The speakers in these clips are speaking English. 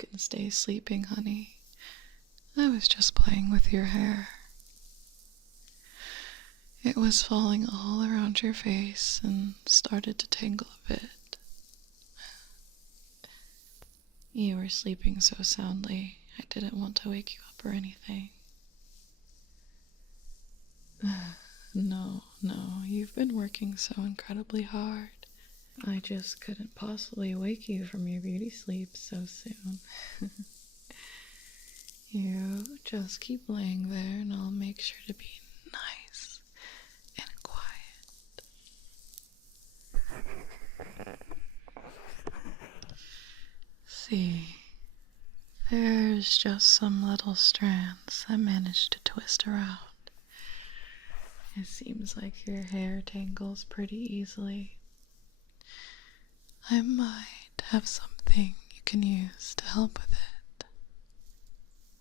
can stay sleeping, honey. I was just playing with your hair. It was falling all around your face and started to tangle a bit. You were sleeping so soundly, I didn't want to wake you up or anything. No, you've been working so incredibly hard. I just couldn't possibly wake you from your beauty sleep so soon. You just keep laying there and I'll make sure to be nice and quiet. See, there's just some little strands I managed to twist around. It seems like your hair tangles pretty easily. I might have something you can use to help with it.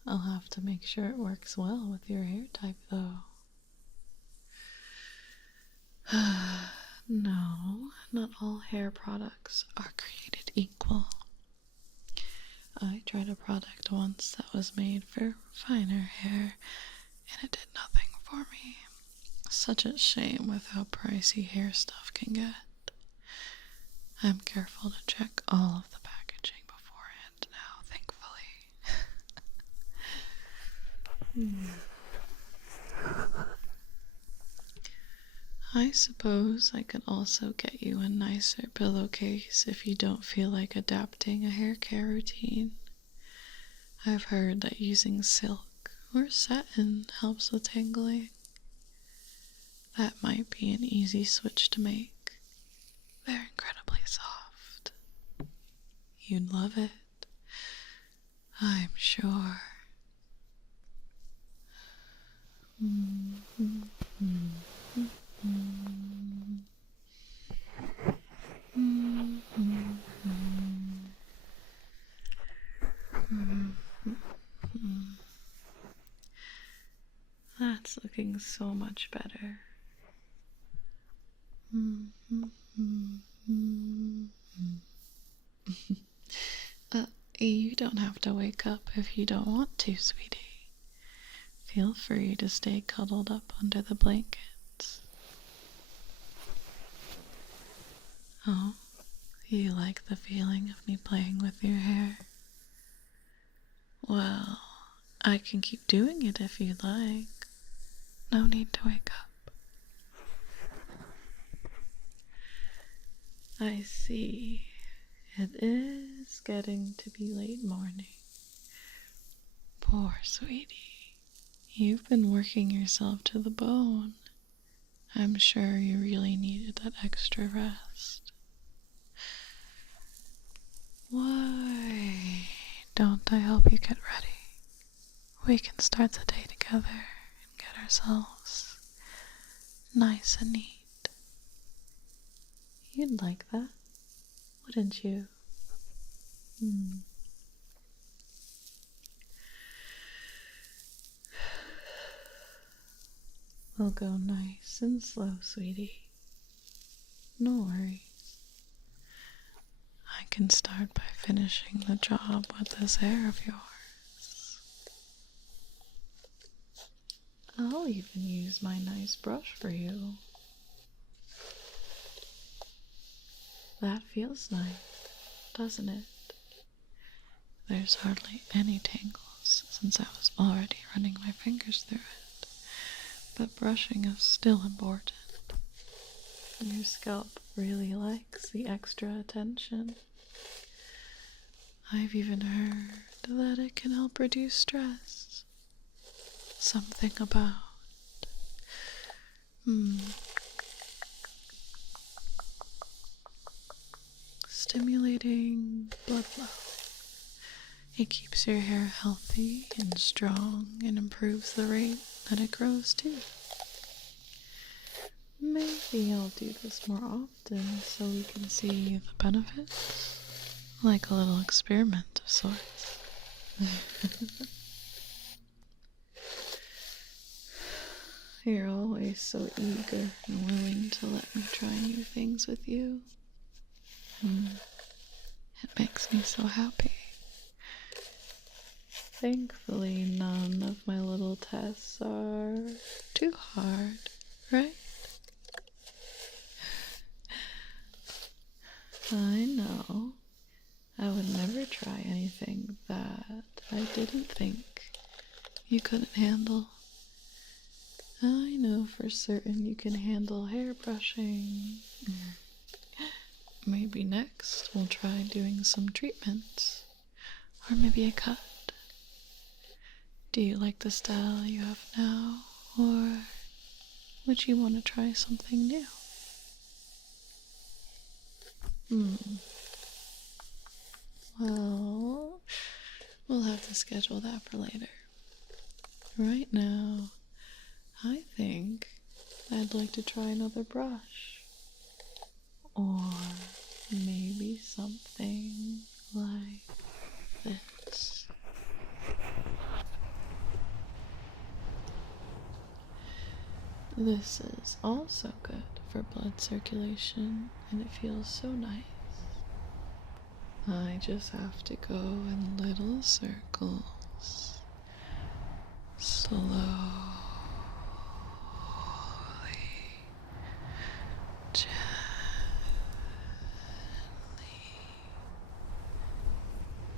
I'll have to make sure it works well with your hair type, though. No, not all hair products are created equal. I tried a product once that was made for finer hair, and it did nothing for me. Such a shame with how pricey hair stuff can get. I'm careful to check all of the packaging beforehand now, thankfully. I suppose I could also get you a nicer pillowcase if you don't feel like adapting a hair care routine. I've heard that using silk or satin helps with tangling. That might be an easy switch to make. They're incredibly soft. You'd love it, I'm sure. That's looking so much better. You don't have to wake up if you don't want to, sweetie. Feel free to stay cuddled up under the blankets. Oh, you like the feeling of me playing with your hair? Well, I can keep doing it if you'd like. No need to wake up. I see. It is getting to be late morning. Poor sweetie. You've been working yourself to the bone. I'm sure you really needed that extra rest. Why don't I help you get ready? We can start the day together and get ourselves nice and neat. You'd like that, wouldn't you? We'll go nice and slow, sweetie. No worries. I can start by finishing the job with this hair of yours. I'll even use my nice brush for you. That feels nice, doesn't it? There's hardly any tangles since I was already running my fingers through it, but brushing is still important. Your scalp really likes the extra attention. I've even heard that it can help reduce stress. Something about stimulating blood flow. It keeps your hair healthy and strong and improves the rate that it grows too. Maybe I'll do this more often so we can see the benefits, like a little experiment of sorts. You're always so eager and willing to let me try new things with you. It makes me so happy. Thankfully, none of my little tests are too hard, right? I know. I would never try anything that I didn't think you couldn't handle. I know for certain you can handle hair brushing. Maybe next we'll try doing some treatments. Or maybe a cut. Do you like the style you have now? Or would you want to try something new? Well, we'll have to schedule that for later. Right now, I think I'd like to try another brush. Or maybe something like this. This is also good for blood circulation, and it feels so nice. I just have to go in little circles, slowly, gently.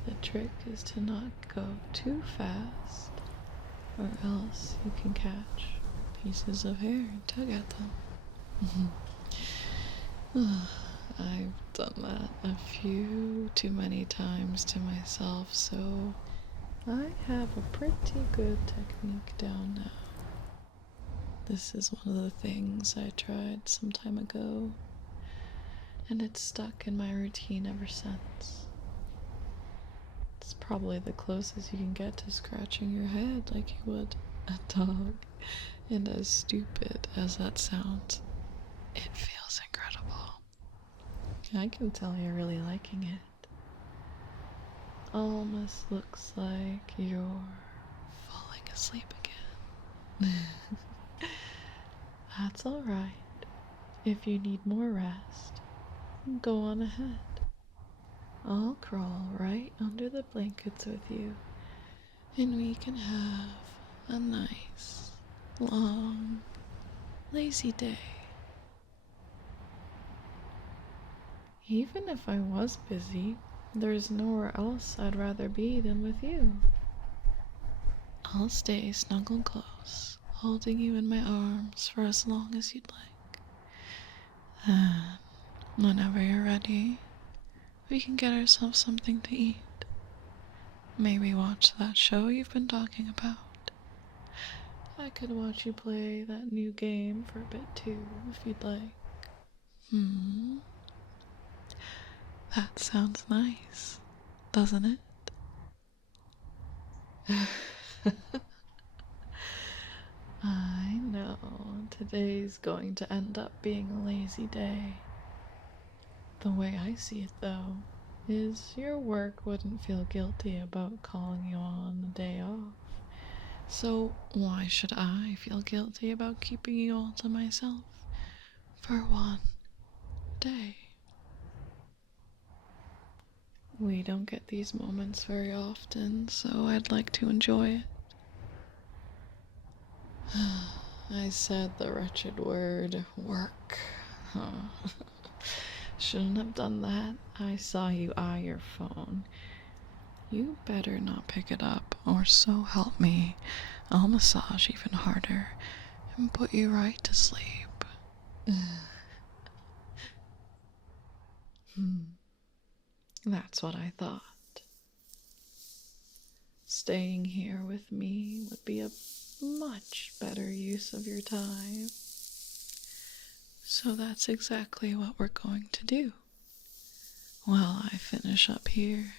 The trick is to not go too fast, or else you can catch pieces of hair and tug at them. I've done that a few too many times to myself, so I have a pretty good technique down now. This is one of the things I tried some time ago, and it's stuck in my routine ever since. It's probably the closest you can get to scratching your head like you would a dog, and as stupid as that sounds, it feels incredible. I can tell you're really liking it. Almost looks like you're falling asleep again. That's alright. If you need more rest, go on ahead. I'll crawl right under the blankets with you, and we can have a nice, long, lazy day. Even if I was busy, there's nowhere else I'd rather be than with you. I'll stay snuggled close, holding you in my arms for as long as you'd like. Then, whenever you're ready, we can get ourselves something to eat. Maybe watch that show you've been talking about. I could watch you play that new game for a bit too, if you'd like. That sounds nice, doesn't it? I know, today's going to end up being a lazy day. The way I see it, though, is your work wouldn't feel guilty about calling you on the day off. So why should I feel guilty about keeping you all to myself for one day? We don't get these moments very often, so I'd like to enjoy it. I said the wretched word, work. Shouldn't have done that. I saw you eye your phone. You better not pick it up, or so help me, I'll massage even harder and put you right to sleep. That's what I thought. Staying here with me would be a much better use of your time. So that's exactly what we're going to do. While I finish up here,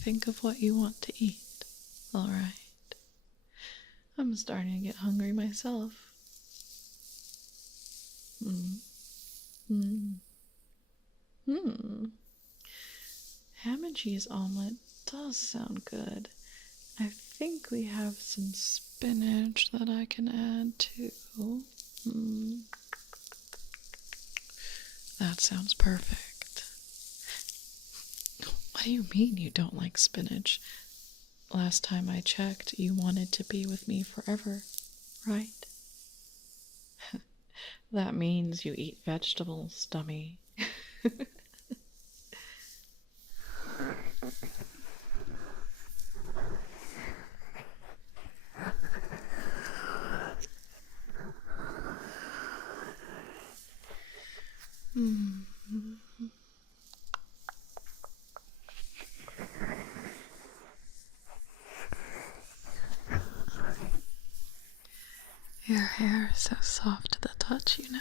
think of what you want to eat, alright? I'm starting to get hungry myself. Ham and cheese omelet does sound good. I think we have some spinach that I can add too. That sounds perfect. What do you mean you don't like spinach? last time I checked, you wanted to be with me forever, right? That means you eat vegetables, dummy. Your hair is so soft to the touch, you know.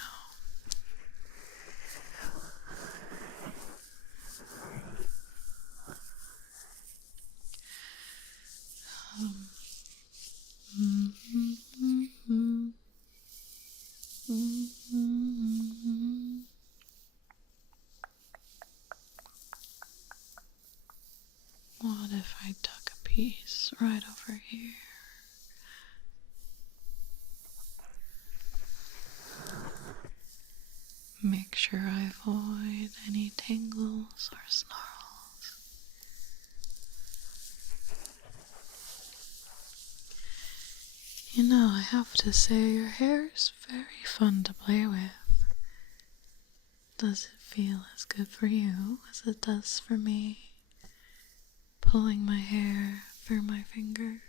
What if I took a piece right over here? Make sure I avoid any tangles or snarls. You know, I have to say your hair is very fun to play with. Does it feel as good for you as it does for me? Pulling my hair through my fingers.